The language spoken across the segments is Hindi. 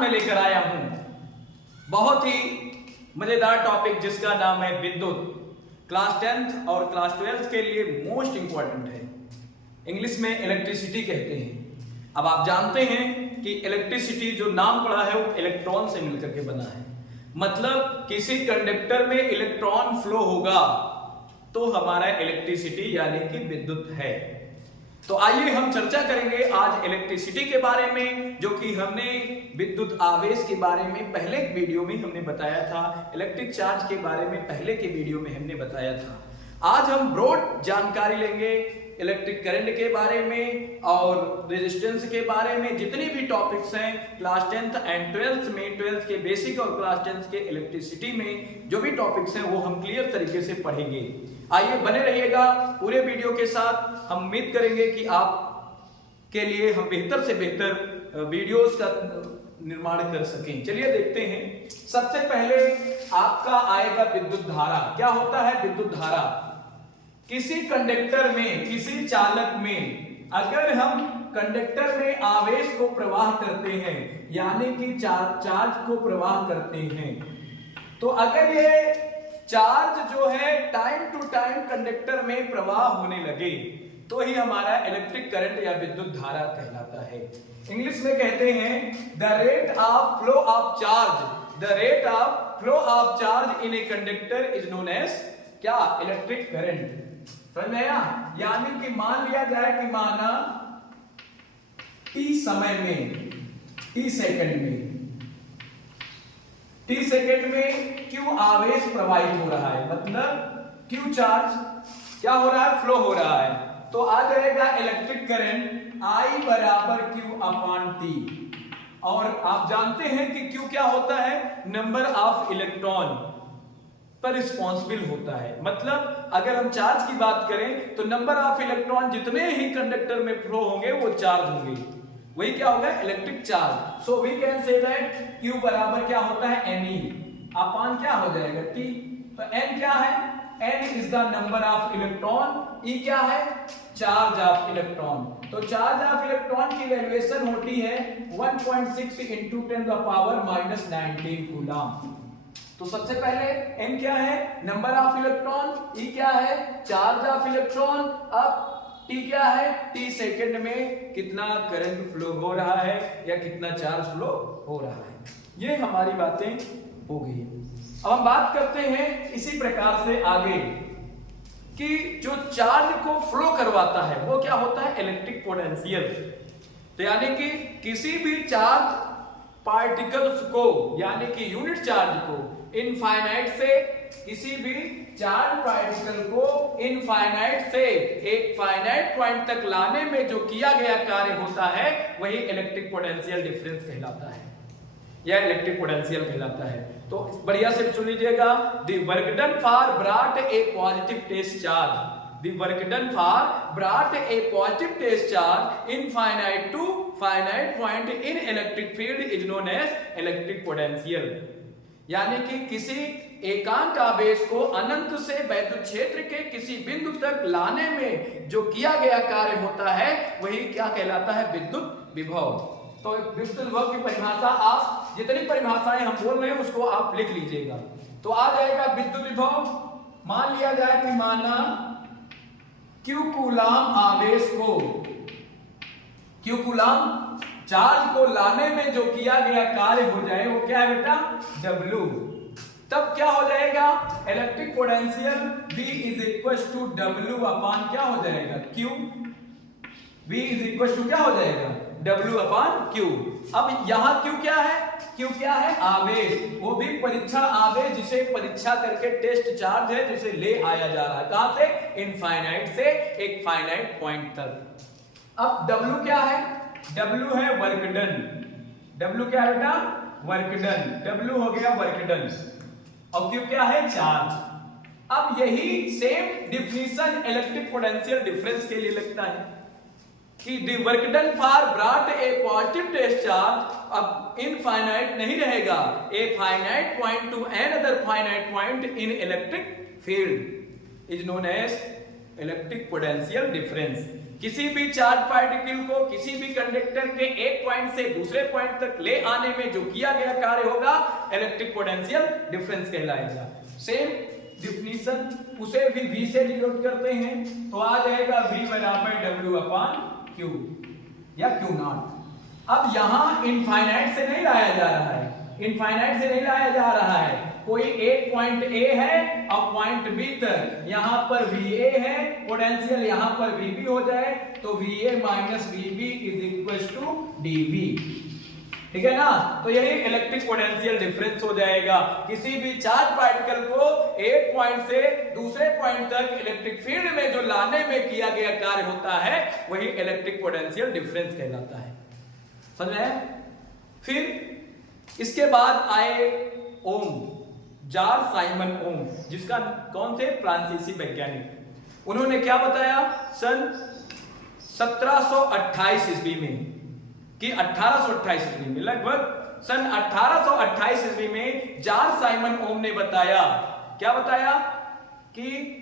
मैं लेकर आया हूं बहुत ही मजेदार टॉपिक जिसका नाम है विद्युत। क्लास 10th और क्लास 12th के लिए मोस्ट इंपॉर्टेंट है। इंग्लिश में इलेक्ट्रिसिटी कहते हैं। अब आप जानते हैं कि इलेक्ट्रिसिटी जो नाम पड़ा है वो इलेक्ट्रॉन से मिलकर के बना है। मतलब किसी कंडक्टर में इलेक्ट्रॉन फ्लो होगा तो हमारा इलेक्ट्रिसिटी यानी कि विद्युत है। तो आइए हम चर्चा करेंगे आज इलेक्ट्रिसिटी के बारे में, जो कि हमने विद्युत आवेश के बारे में पहले वीडियो में हमने बताया था, इलेक्ट्रिक चार्ज के बारे में पहले के वीडियो में हमने बताया था। आज हम ब्रॉड जानकारी लेंगे इलेक्ट्रिक करंट के बारे में और रेजिस्टेंस के बारे में। जितनी भी टॉपिक्स हैं क्लास 10th एंड 12th में, 12th के बेसिक और क्लास 10th के इलेक्ट्रिसिटी में जो भी टॉपिक्स हैं वो हम क्लियर तरीके से पढ़ेंगे। आइए बने रहिएगा पूरे वीडियो के साथ। हम उम्मीद करेंगे कि आप के लिए हम बेहतर से बेहतर वीडियोस का निर्माण कर सकें। चलिए देखते हैं। सबसे पहले आपका आएगा विद्युत धारा। क्या होता है विद्युत धारा? किसी कंडक्टर में, किसी चालक में अगर हम कंडक्टर में आवेश को प्रवाह करते हैं यानी कि चार्ज को प्रवाह करते हैं, तो अगर ये चार्ज जो है टाइम टू टाइम कंडक्टर में प्रवाह होने लगे तो ही हमारा इलेक्ट्रिक करंट या विद्युत धारा कहलाता है। इंग्लिश में कहते हैं the rate of flow of charge, the rate of flow of charge in a conductor is known as क्या? Electric current. समझ में आया? यानी कि मान लिया जाए कि माना t समय में, t सेकंड में Q आवेश प्रवाहित हो रहा है, मतलब Q चार्ज क्या हो रहा है? फ्लो हो रहा है। तो आ जाएगा इलेक्ट्रिक करंट I बराबर Q अपॉन T। और आप जानते हैं कि Q क्या होता है? नंबर ऑफ इलेक्ट्रॉन पर रिस्पॉन्सिबल होता है। मतलब अगर हम चार्ज की बात करें तो नंबर ऑफ इलेक्ट्रॉन जितने ही कंडक्टर में फ्लो होंगे वो चार्ज होंगे, वही क्या होगा? Electric charge. So we can say that Q बराबर क्या होता है? Ne अपॉन क्या हो जाएगा? T। तो N क्या है? N is the number of electron, E क्या है? Charge of electron. तो चार्ज ऑफ इलेक्ट्रॉन की वैल्यूएशन होती है 1.6 into 10 the power minus 19 coulomb. तो सबसे पहले N क्या है? नंबर ऑफ इलेक्ट्रॉन, E क्या है? Charge of electron. अब T क्या है? T सेकंड में कितना करंट फ्लो हो रहा है या कितना चार्ज फ्लो हो रहा है। ये हमारी बातें हो गई। अब हम बात करते हैं इसी प्रकार से आगे कि जो चार्ज को फ्लो करवाता है वो क्या होता है? Electric potential. तो यानी कि किसी भी चार्ज पार्टिकल्स को यानी कि यूनिट चार्ज को इनफाइनाइट से, किसी भी चार्ज पार्टिकल को इनफाइनाइट से एक फाइनाइट पॉइंट तक लाने में जो किया गया कार्य होता है वही इलेक्ट्रिक पोटेंशियल डिफरेंस कहलाता है या इलेक्ट्रिक पोटेंशियल कहलाता है। तो बढ़िया से सुन लीजिएगा। The work done for brought a positive test charge, the work done for brought a positive test charge infinite to finite point in electric field is known as electric potential। यानी कि किसी एकांक आवेश को अनंत से वैद्युत क्षेत्र के किसी बिंदु तक लाने में जो किया गया कार्य होता है वही क्या कहलाता है? विद्युत विभव। तो विद्युत विभव की परिभाषा, आप जितनी परिभाषाएं हम बोल रहे हैं उसको आप लिख लीजिएगा। तो आ जाएगा विद्युत विभव। मान लिया जाए कि माना Q कूलम आवेश को, Q कूलम चार्ज को लाने में जो किया गया कार्य हो जाए वो क्या है बेटा? W। तब क्या हो जाएगा? Electric potential V is equal to W upon क्या हो जाएगा? Q। V is equal to क्या हो जाएगा? W upon Q। अब यहां Q क्या है? Q क्या है? आवेश, वो भी परीक्षण आवेश, जिसे परीक्षा करके टेस्ट चार्ज है जिसे ले आया जा रहा है। कहां से? इनफाइनाइट से एक फाइनाइट पॉइंट तक। अब W क्या है? W है वर्क डन। W क्या है बेटा? Work done. W हो गया वर्क डन। और Q क्या है? चार्ज। अब यही same definition electric potential difference के लिए लगता है कि the work done for brought a positive test charge, अब इनफाइनाइट नहीं रहेगा, a finite point to another finite point in electric field is known as electric potential difference. किसी भी चार्ज पार्टिकल को किसी भी कंडक्टर के एक पॉइंट से दूसरे पॉइंट तक ले आने में जो किया गया कार्य होगा इलेक्ट्रिक पोटेंशियल डिफरेंस कहलाएगा। सेम डिफिनीशन उसे भी V से डिनोट करते हैं, तो आ जाएगा V बराबर W/Q या Q नॉट। अब यहां इनफाइनाइट से नहीं लाया जा रहा है, इनफाइनाइट से नहीं लाया जा रहा है, कोई एक पॉइंट A है और पॉइंट B तक, यहां पर VA है, पोटेंशियल यहां पर VB हो जाए तो VA minus VB is equal to DV, ठीक है ना। तो यही इलेक्ट्रिक पोटेंशियल डिफरेंस हो जाएगा। किसी भी चार्ज पार्टिकल को एक पॉइंट से दूसरे पॉइंट तक इलेक्ट्रिक फील्ड में जो लाने में किया गया कार्य होता है वही इलेक्ट्रिक पोटेंशियल डिफरेंस कहलाता है। समझ में? फिर इसके बाद आए ओम, जॉर्ज साइमन ओम, जिसका कौन थे फ्रांसीसी वैज्ञानिक। उन्होंने क्या बताया सन 1728 ईस्वी में कि 1828 ईस्वी में, लगभग सन 1828 ईस्वी में जॉर्ज साइमन ओम ने बताया, क्या बताया कि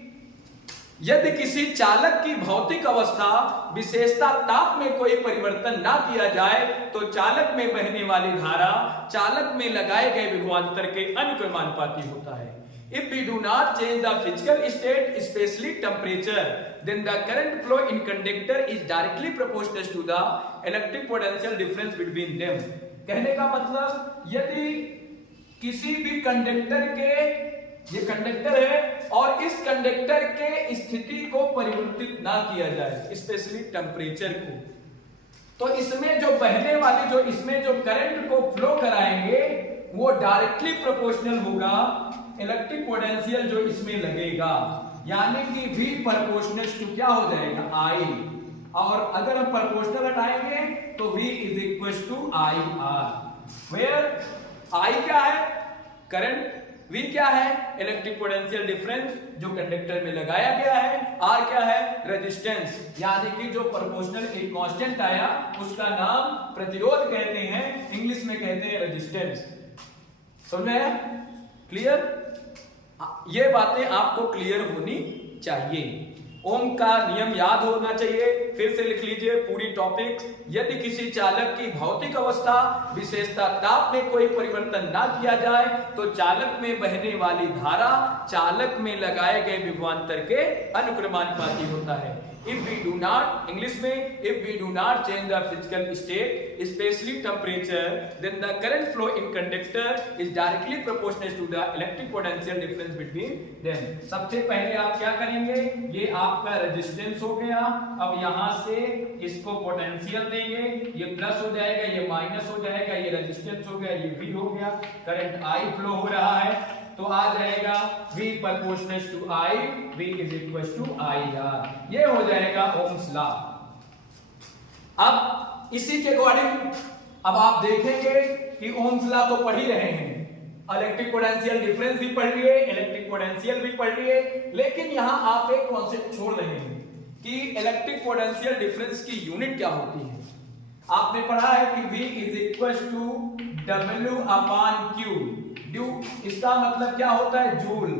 यदि किसी चालक की भौतिक अवस्था विशेषता ताप में कोई परिवर्तन ना किया जाए तो चालक में बहने वाली धारा चालक में लगाए गए विभवांतर के अनुक्रमानुपाती होता है। If we do not change the physical state, especially temperature, then the current flow in conductor is directly proportional to the electric potential difference between them। कहने का मतलब यदि किसी भी कंडक्टर के, ये कंडक्टर है और इस कंडक्टर के स्थिति को परिवर्तित ना किया जाए, स्पेशली टेम्परेचर को, तो इसमें जो बहने वाली, जो इसमें जो करंट को फ्लो कराएंगे वो डायरेक्टली प्रोपोर्शनल होगा इलेक्ट्रिक पोटेंशियल जो इसमें लगेगा, यानी कि V प्रोपोर्शनल टू क्या हो जाएगा I, और अगर हम प्रोपोर्शनल हटाएंगे तो V is equal to IR, where I क्या है करंट, V क्या है इलेक्ट्रिक पोटेंशियल डिफरेंस जो कंडक्टर में लगाया गया है, R क्या है रेजिस्टेंस, यानी कि जो प्रोपोर्शनल एक कांस्टेंट आया उसका नाम प्रतिरोध कहते हैं, इंग्लिश में कहते हैं रेजिस्टेंस। समझ में आया? क्लियर? ये बातें आपको क्लियर होनी चाहिए। ओम का नियम याद होना चाहिए, फिर से लिख लीजिए पूरी टॉपिक। यदि किसी चालक की भौतिक अवस्था विशेषता ताप में कोई परिवर्तन ना किया जाए तो चालक में बहने वाली धारा चालक में लगाए गए विभवांतर के अनुक्रमानुपाती होता है। If we do not, English में, if we do not change the physical state, especially temperature, then the current flow in conductor is directly proportional to the electric potential difference between them। सबसे पहले आप क्या करेंगे, ये आपका रेजिस्टेंस हो गया, अब यहां से इसको पोटेंशियल देंगे, ये प्लस हो जाएगा, ये माइनस हो जाएगा, ये रेजिस्टेंस हो गया, ये V हो गया, करंट I फ्लो हो रहा है, तो आ जाएगा V proportional to I, V is equal to IR, ये हो जाएगा ओम्स लॉ। अब इसी के अकॉर्डिंग अब आप देखेंगे कि ओम्स लॉ तो पढ़ ही रहे हैं, इलेक्ट्रिक पोटेंशियल डिफरेंस भी पढ़ लिए, इलेक्ट्रिक पोटेंशियल भी पढ़ लिए, लेकिन यहां आप एक कॉन्सेप्ट छोड़ रहे हैं कि इलेक्ट्रिक पोटेंशियल डिफरेंस की यूनिट क्या होती है। आपने पढ़ा है कि V is equal to W/Q, ड्यू इसका मतलब क्या होता है जूल,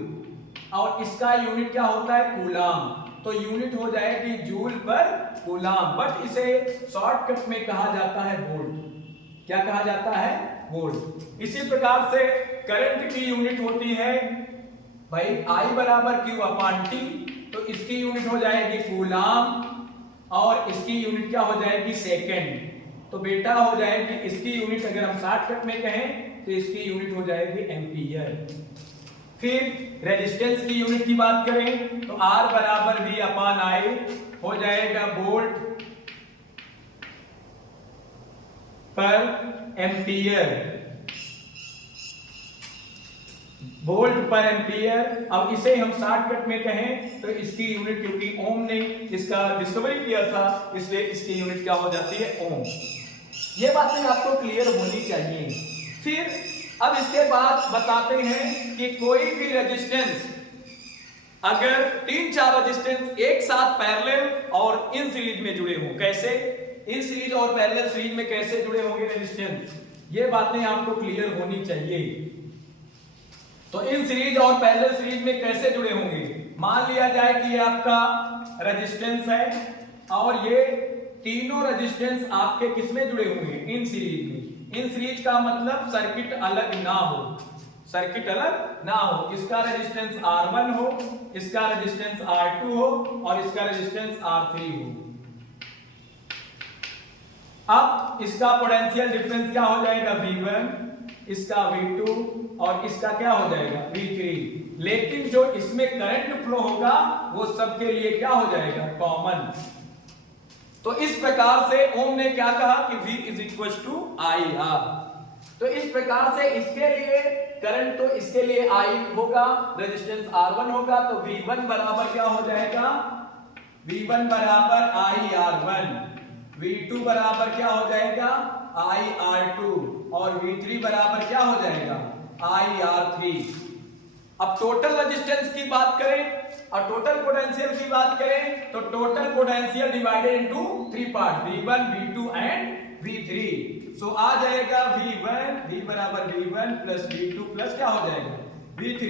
और इसका यूनिट क्या होता है कूलाम, तो यूनिट हो जाएगी जूल पर कूलाम, बट इसे शॉर्टकट में कहा जाता है वोल्ट। क्या कहा जाता है? वोल्ट। इसी प्रकार से करंट की यूनिट होती है भाई I बराबर Q/T, तो इसकी यूनिट हो जाएगी कूलाम और इसकी यूनिट क्या हो जाएगी सेकेंड, तो बेटा हो जाएगी इसकी यूनिट, अगर हम शॉर्टकट में कहें तो इसकी यूनिट हो जाएगी एम्पियर। फिर रेजिस्टेंस की यूनिट की बात करें तो R बराबर V/I हो जाएगा वोल्ट पर एम्पियर, वोल्ट पर एम्पियर। अब इसे हम शॉर्टकट में कहें तो इसकी यूनिट, क्योंकि ओम ने इसका डिस्कवरी किया था इसलिए इसकी यूनिट क्या हो जाती है ओम। ये बातें आपको क्लियर होनी चाहिए। फिर अब इसके बाद बताते हैं कि कोई भी रेजिस्टेंस, अगर 3-4 रेजिस्टेंस एक साथ पैरेलल और इन सीरीज में जुड़े हों, कैसे इन सीरीज और पैरेलल सीरीज में कैसे जुड़े होंगे रेजिस्टेंस, ये बातें आपको क्लियर होनी चाहिए। तो इन सीरीज और पैरेलल सीरीज में कैसे जुड़े होंगे, मान लिया जाए कि ये आपका रेजिस्टेंस है और ये तीनों रेजिस्टेंस आपके किसमें जुड़े हुए हैं, इन सीरीज में। इन सीरीज का मतलब सर्किट अलग ना हो, सर्किट अलग ना हो। इसका रेजिस्टेंस R1 हो, इसका रेजिस्टेंस R2 हो और इसका रेजिस्टेंस R3 हो। अब इसका पोटेंशियल डिफरेंस क्या हो जाएगा, V1, इसका V2 और इसका क्या हो जाएगा, V3। लेकिन जो इसमें करंट फ्लो होगा वो सबके लिए क्या हो जाएगा, कॉमन। तो इस प्रकार से ओम ने क्या कहा कि V is equal to IR। तो इस प्रकार से इसके लिए करंट, तो इसके लिए I होगा, रेजिस्टेंस R1 होगा, तो V1 बराबर क्या हो जाएगा, V1 बराबर IR1, V2 बराबर क्या हो जाएगा, IR2 और V3 बराबर क्या हो जाएगा, IR3। अब टोटल रेजिस्टेंस की बात करें और टोटल पोटेंशियल की बात करें तो total potential divided into 3 part, V1, V2 and V3। सो आ जाएगा V बराबर V1 प्लस V2 प्लस क्या हो जाएगा, V3।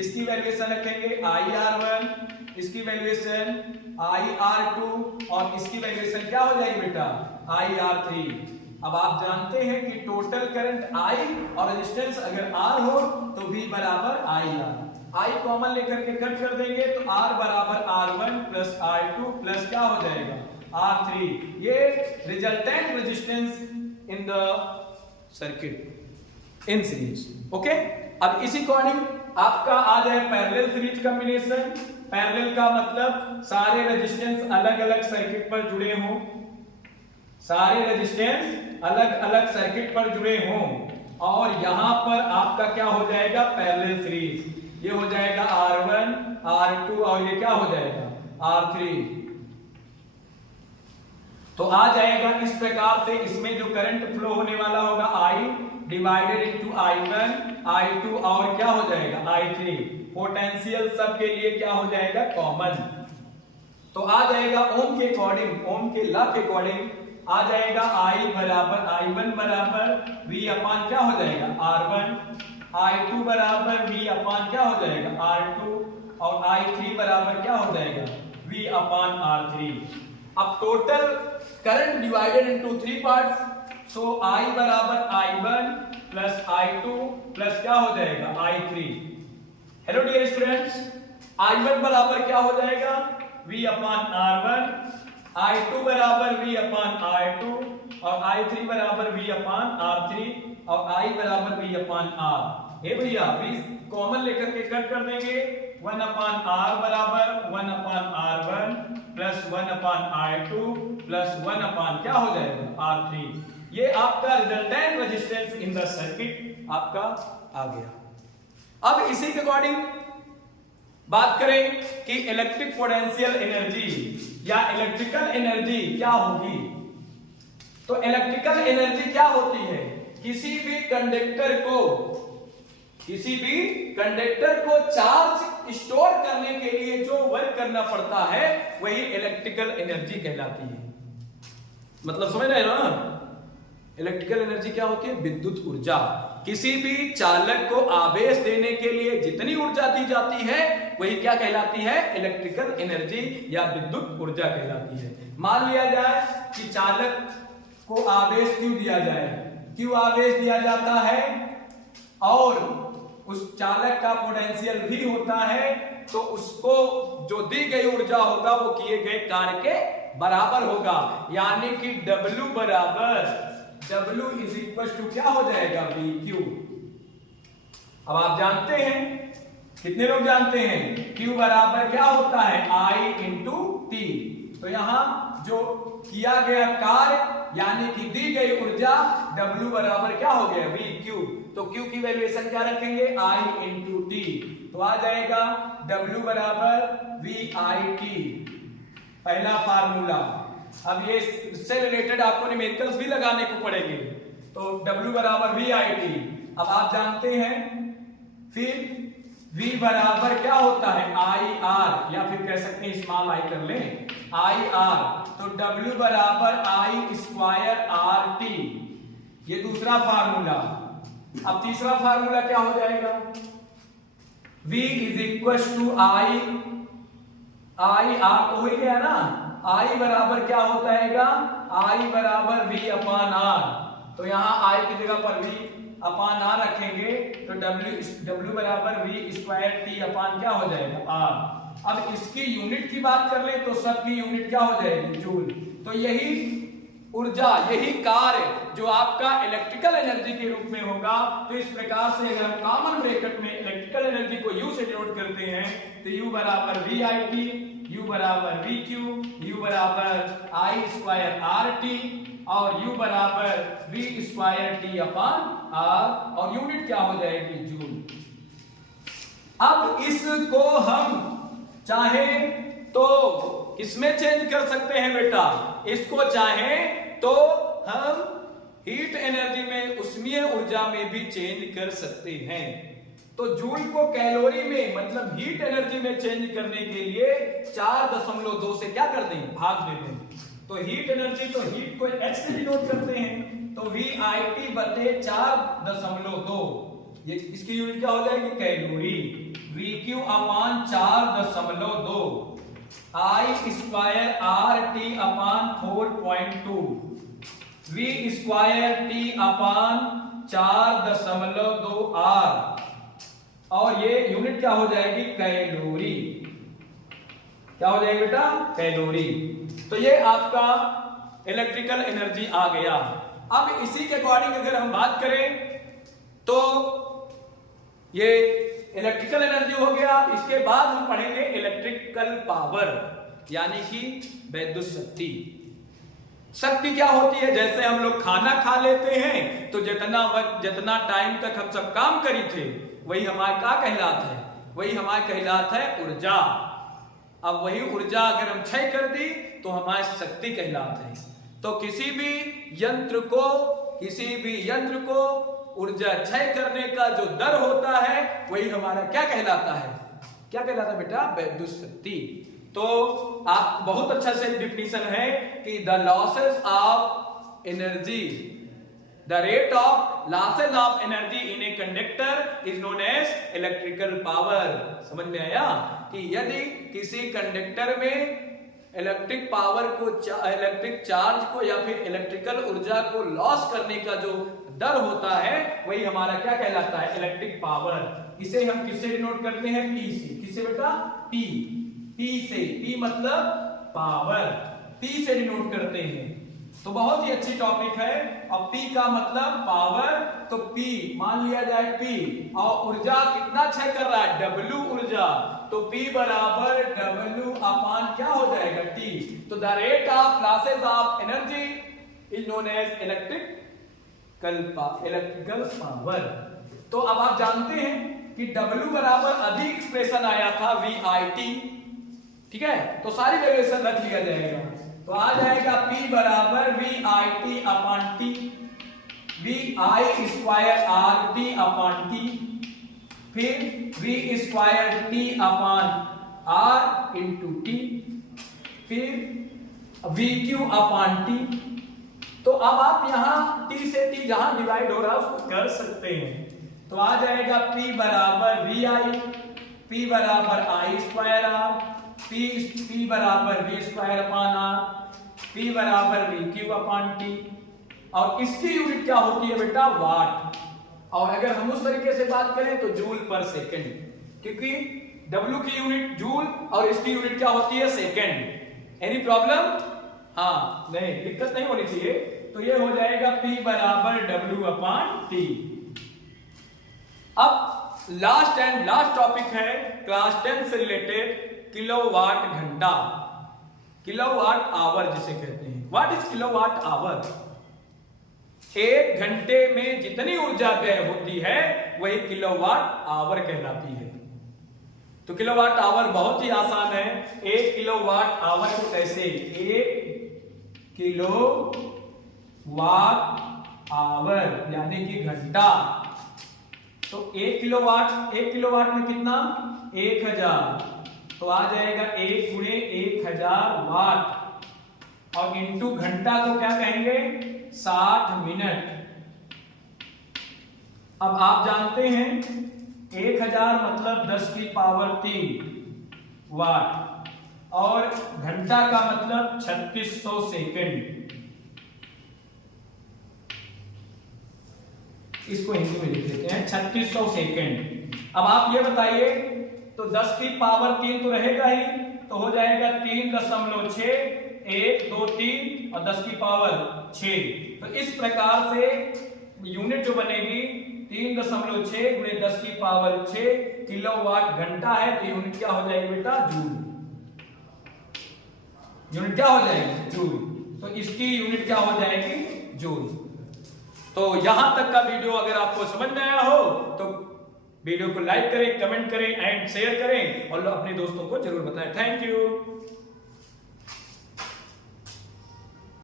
इसकी वैल्यूएशन रखेंगे IR1, इसकी वैल्यूएशन IR2 और इसकी वैल्यूएशन क्या हो जाएगी बेटा, IR3। अब आप जानते हैं कि टोटल करंट I और रेजिस्टेंस अगर R हो तो V बराबर IR। I कॉमन लेकर के कट कर देंगे तो R बराबर R1 प्लस R2 प्लस क्या हो जाएगा, R3। ये resultant resistance in the circuit in series. Okay, अब इसी अकॉर्डिंग आपका आ जाए पैरेलल सीरीज कॉम्बिनेशन। पैरेलल का मतलब सारे रेजिस्टेंस अलग अलग सर्किट पर जुड़े हों, सारे रेजिस्टेंस अलग अलग सर्किट पर जुड़े हों और यहां पर आपका क्या हो जाएगा, पैरेलल सीरीज। ये हो जाएगा R1, R2 और ये क्या हो जाएगा, R3। तो आ जाएगा इस प्रकार से, इसमें जो करंट फ्लो होने वाला होगा I divided into I1, I2 और क्या हो जाएगा, I3। पोटेंशियल सब के लिए क्या हो जाएगा, कॉमन। तो आ जाएगा ओम के अकॉर्डिंग, ओम के लॉ के अकॉर्डिंग आ जाएगा I1 बराबर V अपान क्या हो जाएगा, R1, I2 बराबर V अपान क्या हो जाएगा, R2 और I3 बराबर क्या हो जाएगा, V अपान R3। अब total current divided into 3 parts. So I बराबर I1 प्लस I2 प्लस क्या हो जाएगा, I3। Hello dear students, I1 बराबर क्या हो जाएगा, V अपान R1, I2 बराबर V अपान R2 और I3 बराबर V अपान R3 और I बराबर V अपान R। ये भैया V कॉमन लेकर के कट कर देंगे, 1 अपान R बराबर 1 अपान R1 प्लस 1 अपान R2 प्लस 1 अपान क्या हो जाएगा, R3। ये आपका resultant resistance in the circuit आपका आ गया। अब इसी के अकॉर्डिंग बात करें कि इलेक्ट्रिक पोटेंशियल एनर्जी या इलेक्ट्रिकल एनर्जी क्या होगी। तो इलेक्ट्रिकल एनर्जी क्या होती है, किसी भी कंडक्टर को चार्ज स्टोर करने के लिए जो वर्क करना पड़ता है वही इलेक्ट्रिकल एनर्जी कहलाती है। मतलब समझ रहे हो ना, इलेक्ट्रिकल एनर्जी क्या होती है, विद्युत ऊर्जा। किसी भी चालक को आवेश देने के लिए जितनी ऊर्जा दी जाती है वही क्या कहलाती है, इलेक्ट्रिकल एनर्जी या विद्युत ऊर्जा कहलाती है। मान लिया जाए कि चालक को आवेश क्यों दिया जाए, क्यों आवेश दिया जाता है और उस चालक का पोटेंशियल भी होता है, तो उसको जो दी गई ऊर्जा होगा वो किए गए कार्य के बराबर होगा। यानी कि W बराबर W इज इक्वल टू क्या हो जाएगा, VQ। अब आप जानते हैं, कितने लोग जानते हैं, Q बराबर क्या होता है, I इंटू T। तो यहां जो किया गया कार्य यानी कि दी गई ऊर्जा W बराबर क्या हो गया, VQ। तो Q की वैल्यूएशन क्या रखेंगे, I इंटू T। तो आ जाएगा W बराबर VIT, पहला फार्मूला। अब ये इससे रिलेटेड आपको न्यूमेरिकल्स भी लगाने को पड़ेंगे। तो W बराबर VIT। अब आप जानते हैं, फिर V बराबर क्या होता है, IR, या फिर कह सकते हैं स्मॉल I कर लें, IR। तो W बराबर I स्क्वायर RT, ये दूसरा फार्मूला। अब तीसरा फार्मूला क्या हो जाएगा, V is equal to I R तो हो ही गया ना, I बराबर क्या होता है, I बराबर V अपान R। तो यहाँ I की जगह पर V अपान R रखेंगे तो W बराबर V स्क्वायर T अपान क्या हो जाएगा, R। अब इसकी यूनिट की बात कर ले तो सबकी यूनिट क्या हो जाएगी, जूल। तो यही ऊर्जा, यही कार्य जो आपका इलेक्ट्रिकल एनर्जी के रूप में होगा। तो इस प्रकार से अगर हम कॉमन ब्रैकेट में इलेक्ट्रिकल एनर्जी को U से डिनोट करते हैं तो U बराबर VIT, U बराबर VQ, U बराबर I स्क्वायर RT और U बराबर V स्क्वायर T अपान R और यूनिट क्या हो जाएगी, जूल। अब इसको हम चाहे तो किसमें चेंज कर सकते हैं बेटा, इसको चाहे तो हम हीट एनर्जी में, उष्मीय ऊर्जा में भी चेंज कर सकते हैं। तो जूल को कैलोरी में मतलब हीट एनर्जी में चेंज करने के लिए 4.2 से क्या कर दें, भाग देते हैं। तो हीट एनर्जी, तो हीट को H से डिनोट करते हैं तो VIT बटे 4.2, ये इसकी यूनिट क्या हो जाएगी, calorie. VQ upon 4.2, I square RT upon 4.2, V square T upon 4.2 R और ये यूनिट क्या हो जाएगी, कैलोरी। क्या हो जाएगी बेटा, कैलोरी। तो ये आपका इलेक्ट्रिकल एनर्जी आ गया। अब इसी के अकॉर्डिंग अगर हम बात करें तो ये इलेक्ट्रिकल एनर्जी हो गया। इसके बाद हम पढ़ेंगे इलेक्ट्रिकल पावर यानी कि विद्युत शक्ति। शक्ति क्या होती है, जैसे हम लोग खाना खा लेते हैं तो जितना वक्त, जितना टाइम तक हम सब काम करी थे वही हमारा क्या कहलाता है, वही हमारा कहलाता है ऊर्जा। अब वही ऊर्जा अगर हम क्षय कर दी तो हमारी शक्ति कहलाता है। तो किसी भी यंत्र को ऊर्जा क्षय करने का जो दर होता है वही हमारा क्या कहलाता है, क्या कहलाता है बेटा, विद्युत शक्ति। तो आप बहुत अच्छा से डिफिनीशन है कि the losses of energy, the rate of losses of energy in a conductor is known as electrical power. समझ में आया कि यदि किसी कंडक्टर में इलेक्ट्रिक पावर को, इलेक्ट्रिक चार्ज को या फिर इलेक्ट्रिकल ऊर्जा को लॉस करने का जो दर होता है वही हमारा क्या कहलाता है, इलेक्ट्रिक पावर। इसे हम किससे डिनोट करते हैं, P से। किससे बेटा, P से। P मतलब पावर, P से डिनोट करते हैं। तो बहुत ही अच्छी टॉपिक है। और P का मतलब पावर, तो P मान लिया जाए P और ऊर्जा कितना क्षय कर रहा है, W ऊर्जा। तो P बराबर W अपान क्या हो जाएगा, T। तो the rate of losses of energy is known as electrical power. तो अब आप जानते हैं कि W बराबर अभी एक्सप्रेशन आया था VIT, ठीक है। तो सारी वैल्यूएशन रख लिया जाएगा तो आ जाएगा P बराबर VIT अपान T, VI स्क्वायर RT अपान T, फिर V स्क्वायर T अपान R इंटू T, फिर VQ अपान T। तो अब आप यहाँ T से T जहां डिवाइड हो रहा है उसको कर सकते हैं। तो आ जाएगा P बराबर VI, P बराबर I स्क्वायर R, P बराबर V square upon R, P बराबर VQ अपान T। और इसकी यूनिट क्या होती है बेटा, वाट। और अगर हम उस तरीके से बात करें तो जूल पर सेकंड, क्योंकि W की यूनिट जूल और इसकी यूनिट क्या होती है, सेकंड। एनी प्रॉब्लम, हाँ नहीं, दिक्कत नहीं होनी चाहिए। तो ये हो जाएगा P बराबर W अपान T। अब लास्ट टॉपिक है क्लास 10 से रिलेटेड किलोवाट घंटा, किलोवाट आवर जिसे कहते हैं। What is kilowatt hour? एक घंटे में जितनी ऊर्जा व्यय होती है वही किलोवाट आवर कहलाती है। तो किलोवाट आवर बहुत ही आसान है। एक किलोवाट आवर को कैसे, एक किलोवाट आवर यानी कि घंटा। तो एक किलोवाट में कितना, 1000। तो आ जाएगा 1 गुणे 1000 वाट और इंटू घंटा को क्या कहेंगे, 60 मिनट। अब आप जानते हैं 1000 मतलब 10 की पावर 3 वाट और घंटा का मतलब 3600 सेकंड। इसको हिंदी में लिख देते हैं 3600 सेकंड। अब आप ये बताइए, तो 10 की पावर 3 तो रहेगा ही, तो हो जाएगा 3.6, 1 2 3 और 10 की पावर 6। तो इस प्रकार से यूनिट जो बनेगी 3.6 गुणे 10 की पावर 6 किलोवाट घंटा है। तो यूनिट क्या हो जाएगी बेटा? जूल। यूनिट क्या हो जाएगी? जूल। तो इसकी यूनिट क्या हो जाएगी? जूल। तो यहां तक का वीडियो अगर आपको समझ में आया हो तो वीडियो को लाइक करें, कमेंट करें एंड शेयर करें और अपने दोस्तों को जरूर बताएं। Thank you.